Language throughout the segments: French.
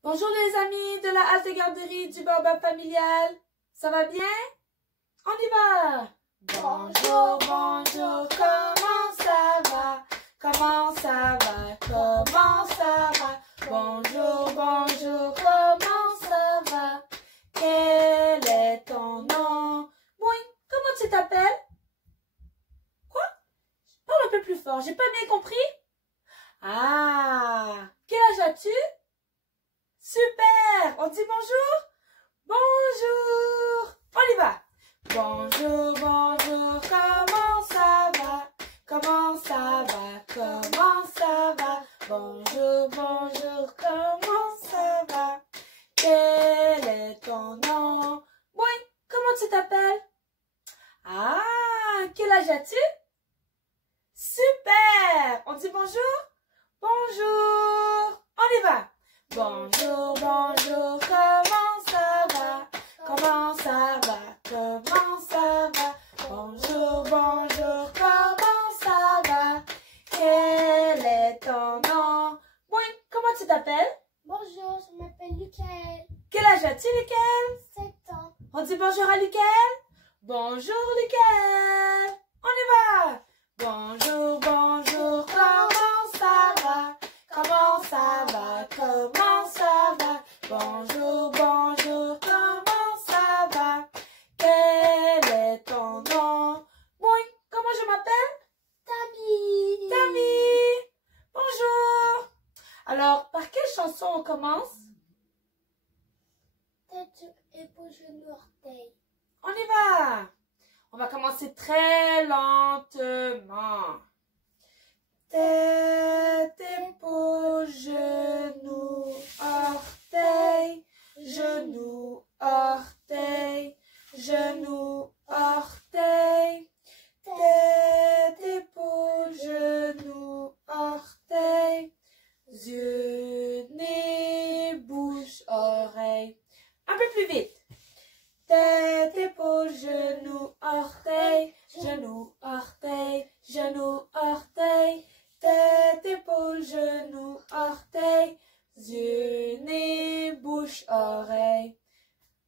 Bonjour les amis de la halte garderie du Baobab familial. Ça va bien? On y va! Bonjour, bonjour, comment ça va? Comment ça va? Comment ça va? Bonjour, bonjour, comment ça va? Quel est ton nom? Oui, comment tu t'appelles? Quoi? Parle un peu plus fort, j'ai pas bien compris. Ah, quel âge as-tu? Super! On dit bonjour? Bonjour! On y va! Bonjour, bonjour, comment ça va? Comment ça va? Comment ça va? Bonjour, bonjour, comment ça va? Quel est ton nom? Oui, comment tu t'appelles? Ah, quel âge as-tu? Super! On dit bonjour? Bonjour! On y va! Bonjour, bonjour, comment ça va? Comment ça va? Comment ça va? Bonjour, bonjour, comment ça va? Quel est ton nom? Oui, comment tu t'appelles? Bonjour, je m'appelle Lucas. Quel âge as-tu, Lucas? 7 ans. On dit bonjour à Lucas? Bonjour, Lucas! On y va! Bonjour, bonjour, comment ça va? Comment ça va? Comment ça va? Bonjour, bonjour, comment ça va? Quel est ton nom? Oui, comment je m'appelle? Tammy. Tammy! Bonjour! Alors, par quelle chanson on commence? Tête, épaule, genou, orteil. On y va! On va commencer très lentement. Tête, épaule, genou, orteil, genou, orteil, genou, orteil. Tête, épaule, genou, orteil, yeux, nez, bouche, oreille. Un peu plus vite. Tête, épaule, genou, orteil, genou, orteil, genou, orteil. Tête, épaule, genou, orteil, yeux, nez, bouche, oreille.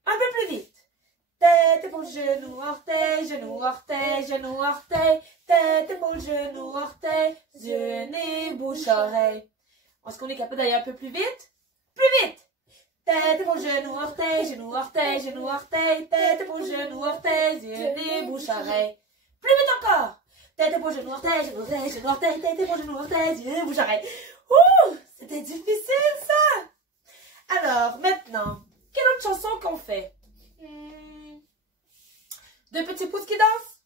Un peu plus vite. Tête, épaule, genou, orteil, genou, orteil, genou, orteil. Tête, épaule, genou, orteil, yeux, nez, bouche, oreille. Est-ce qu'on est capable d'aller un peu plus vite? Plus vite! Tête, épaule, genou, orteil, genou, orteil, genou, orteil. Tête, épaule, genou, orteil, yeux, nez, bouche, oreille. Plus vite encore! Tête, épaule, genou, orteil, genou, orteil, genou, orteil. Tête, épaule, genou, orteil, yeux, nez, bouche, oreille. Ouh! C'était difficile, ça! Alors, maintenant, quelle autre chanson qu'on fait? Deux petits pouces qui dansent.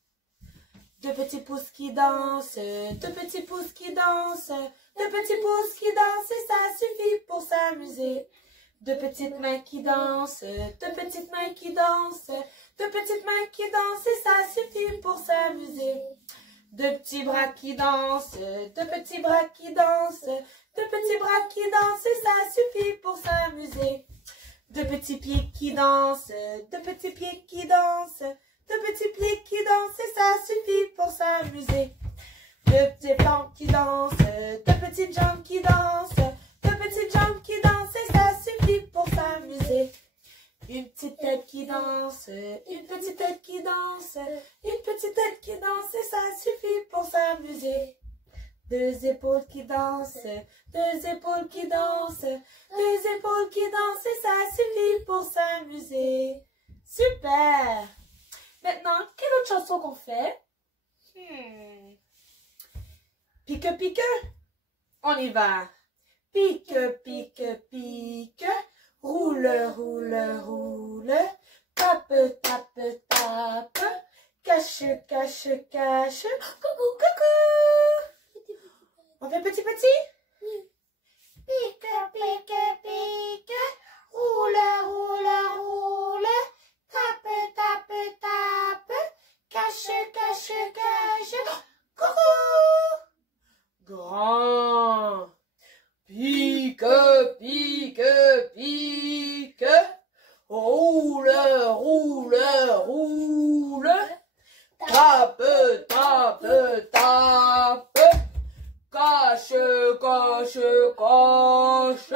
Deux petits pouces qui dansent. Deux petits pouces qui dansent. Deux petits pouces qui dansent et ça suffit pour s'amuser. Deux petites mains qui dansent. Deux petites mains qui dansent. Deux petites mains qui dansent et ça suffit pour s'amuser. Deux petits bras qui dansent. Deux petits bras qui dansent. Deux petits bras qui dansent et ça suffit pour s'amuser. Deux petits pieds qui dansent. Deux petits pieds qui dansent. Deux petits pieds qui dansent et ça suffit pour s'amuser. Deux petites jambes qui dansent. Deux petites jambes qui dansent. Deux petites jambes qui dansent et ça suffit pour s'amuser. Une petite tête qui danse. Une petite tête qui danse. Une petite tête qui danse et ça suffit pour s'amuser. Deux épaules qui dansent. Deux épaules qui dansent. Deux épaules qui dansent et ça suffit pour s'amuser. Super! Maintenant, quelle autre chanson qu'on fait? Pique, pique. On y va. Pique, pique, pique. Roule, roule, roule. Tape, tape, tape. Cache, cache, cache. Coucou, coucou. On fait petit, petit? Pique, pique, pique. Roule, roule, roule. Tape, tape, tape. Cache, cache, cache. Coucou. Grand. Pique, pique, pique. Roule, roule, roule. Tape, tape, tape. Cache, cache, cache.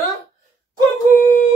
Coucou.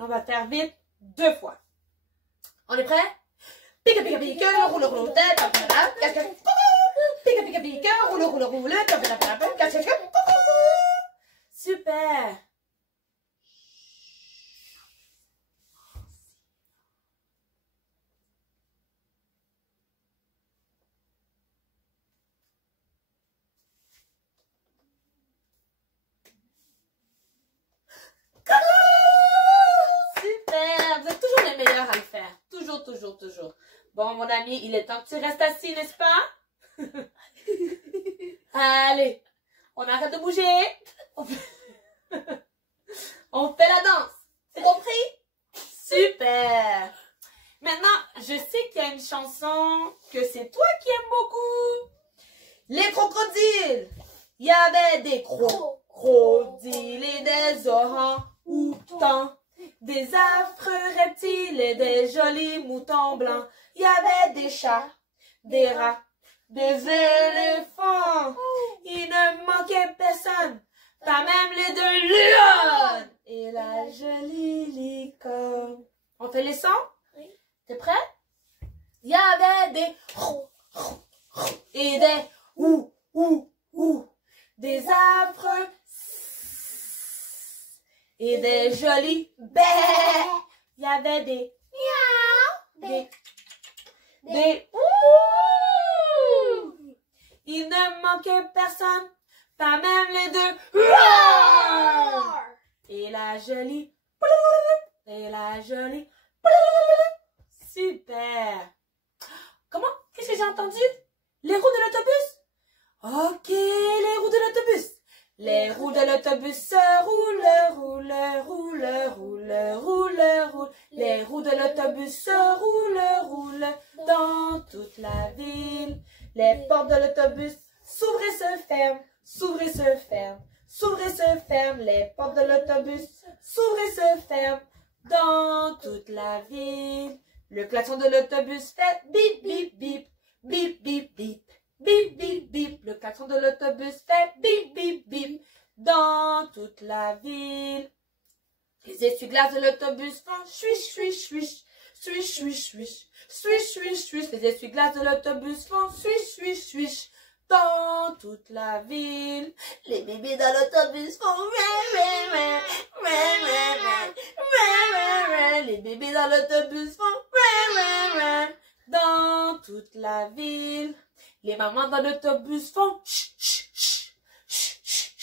On va faire vite 2 fois. On est prêt? Pique, pique, pique, roule, roule, tête, casquette, pique, pique, pique, roule, roule, roule, casquette, super! Super! Vous êtes toujours les meilleurs à le faire. Toujours, toujours, toujours. Bon, mon ami, il est temps que tu restes assis, n'est-ce pas? Allez, on arrête de bouger. On fait la danse. C'est compris? Super! Maintenant, je sais qu'il y a une chanson que c'est toi qui aimes beaucoup. Les crocodiles. Il y avait des crocodiles et des orang-outans, des affreux reptiles et des jolis moutons blancs. Il y avait des chats, des rats, des éléphants. Il ne manquait personne, pas même les 2 lions et la jolie licorne. On fait les sons? Oui. T'es prêt? Il y avait des et des des affreux et des jolis bêtes. Il y avait des il ne manquait personne, pas même les 2 et la jolie super. Comment? Qu'est-ce que j'ai entendu? Les roues de l'autobus? Ok, les roues de l'autobus. Les roues de l'autobus roulent, roulent, roulent, roulent, roulent, roulent. Les roues de l'autobus roulent, roulent dans toute la ville. Les portes de l'autobus s'ouvrent et se ferment, s'ouvrent et se ferment, s'ouvrent et se ferment. Les portes de l'autobus s'ouvrent et se ferment dans toute la ville. Le klaxon de l'autobus fait bip, bip, bip, bip, bip, bip. Bip, bip, bip, le klaxon de l'autobus fait bip, bip, bip dans toute la ville. Les essuie-glaces de l'autobus font swish, swish, swish, swish, swish, swish, swish, swish, swish. Les essuie-glaces de l'autobus font swish, swish, swish dans toute la ville. Les bébés dans l'autobus font les bébés dans l'autobus font dans toute la ville. Les mamans dans l'autobus font ch, ch, ch, ch, ch,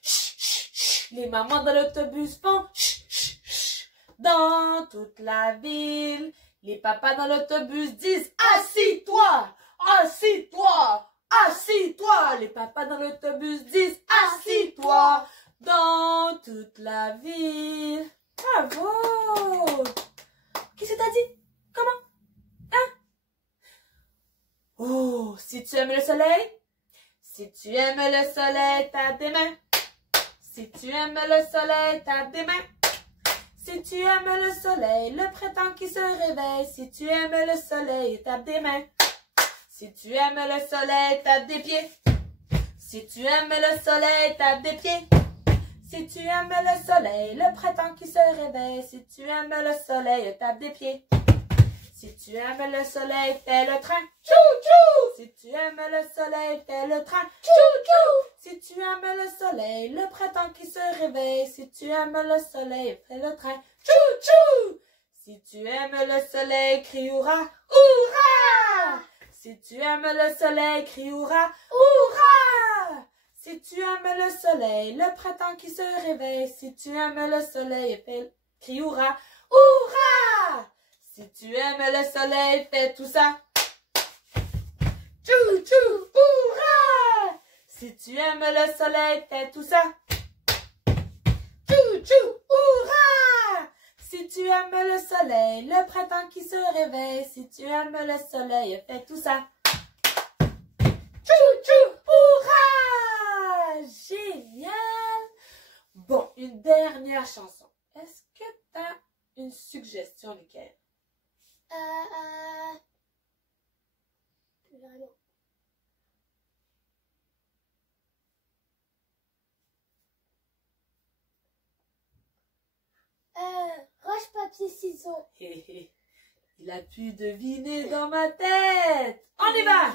ch, ch, ch. Les mamans dans l'autobus font ch, ch, ch, dans toute la ville. Les papas dans l'autobus disent assis-toi, assis-toi, assis-toi. Les papas dans l'autobus disent assis-toi dans toute la ville. Bravo! Qu'est-ce que t'as dit? Comment? Hein? Oh, si tu aimes le soleil, si tu aimes le soleil, tape des mains. Si tu aimes le soleil, tape des mains. Si tu aimes le soleil, le printemps qui se réveille. Si tu aimes le soleil, tape des mains. Si tu aimes le soleil, tape des pieds. Si tu aimes le soleil, tape des pieds. Si tu aimes le soleil, le printemps qui se réveille. Si tu aimes le soleil, tape des pieds. Si tu aimes le soleil, fais le train. Tchou, tchou. Si tu aimes le soleil, fais le train. Tchou, tchou. Si tu aimes le soleil, le printemps qui se réveille. Si tu aimes le soleil, fais le train. Tchou, tchou. Si tu aimes le soleil, crie hurrah. Hurrah. Si tu aimes le soleil, crie hurrah. Hurrah. Si tu aimes le soleil, le printemps qui se réveille. Si tu aimes le soleil, crie hurrah. Hurrah. Si tu aimes le soleil, fais tout ça. Tchou, tchou, hurrah! Si tu aimes le soleil, fais tout ça. Tchou, tchou, hurrah! Si tu aimes le soleil, le printemps qui se réveille. Si tu aimes le soleil, fais tout ça. Tchou, tchou, hurrah! Génial! Bon, une dernière chanson. Est-ce que tu as une suggestion, Michael? Vraiment. papier, ciseaux. Il a pu deviner dans ma tête. On y va.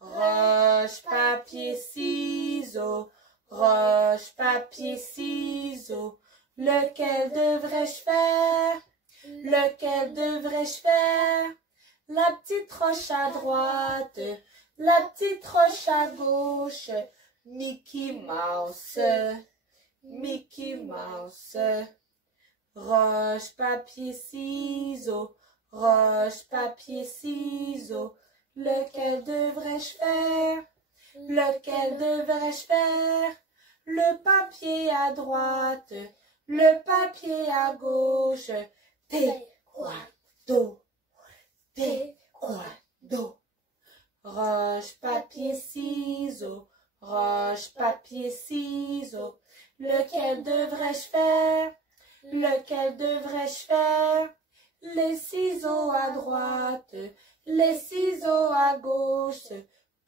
Roche, papier, ciseaux. Roche, papier, ciseaux. Lequel devrais-je faire? Lequel devrais-je faire? La petite roche à droite, la petite roche à gauche. Mickey Mouse, Mickey Mouse. Roche, papier, ciseaux. Roche, papier, ciseaux. Lequel devrais-je faire? Lequel devrais-je faire? Le papier à droite, le papier à gauche. Taekwondo, taekwondo. Roche, papier, ciseaux. Roche, papier, ciseaux. Lequel devrais-je faire? Lequel devrais-je faire? Les ciseaux à droite, les ciseaux à gauche.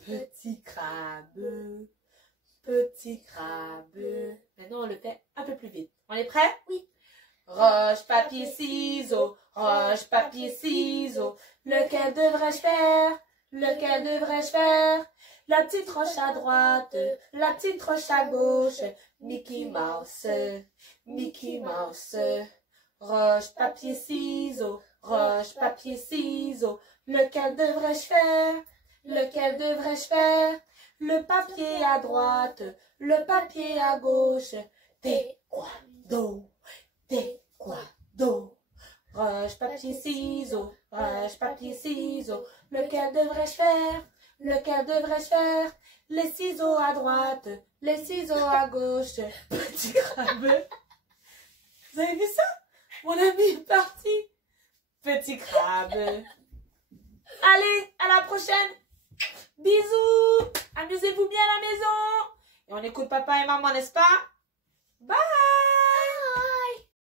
Petit crabe, petit crabe. Maintenant, on le fait un peu plus vite. On est prêt? Oui. Roche, papier, ciseaux. Roche, papier, ciseaux. Lequel devrais-je faire? Lequel devrais-je faire? La petite roche à droite, la petite roche à gauche. Mickey Mouse, Mickey Mouse. Roche, papier, ciseaux. Roche, papier, ciseaux. Lequel devrais-je faire? Lequel devrais-je faire? Le papier à droite, le papier à gauche. Taekwondo, taekwondo. Roche, papier, ciseaux. Roche, papier, ciseaux. Lequel devrais-je faire? Lequel devrais-je faire? Les ciseaux à droite, les ciseaux à gauche. Petit crabe. Vous avez vu ça? Mon ami est parti. Petit crabe. Allez, à la prochaine. Bisous. Amusez-vous bien à la maison. Et on écoute papa et maman, n'est-ce pas? Bye.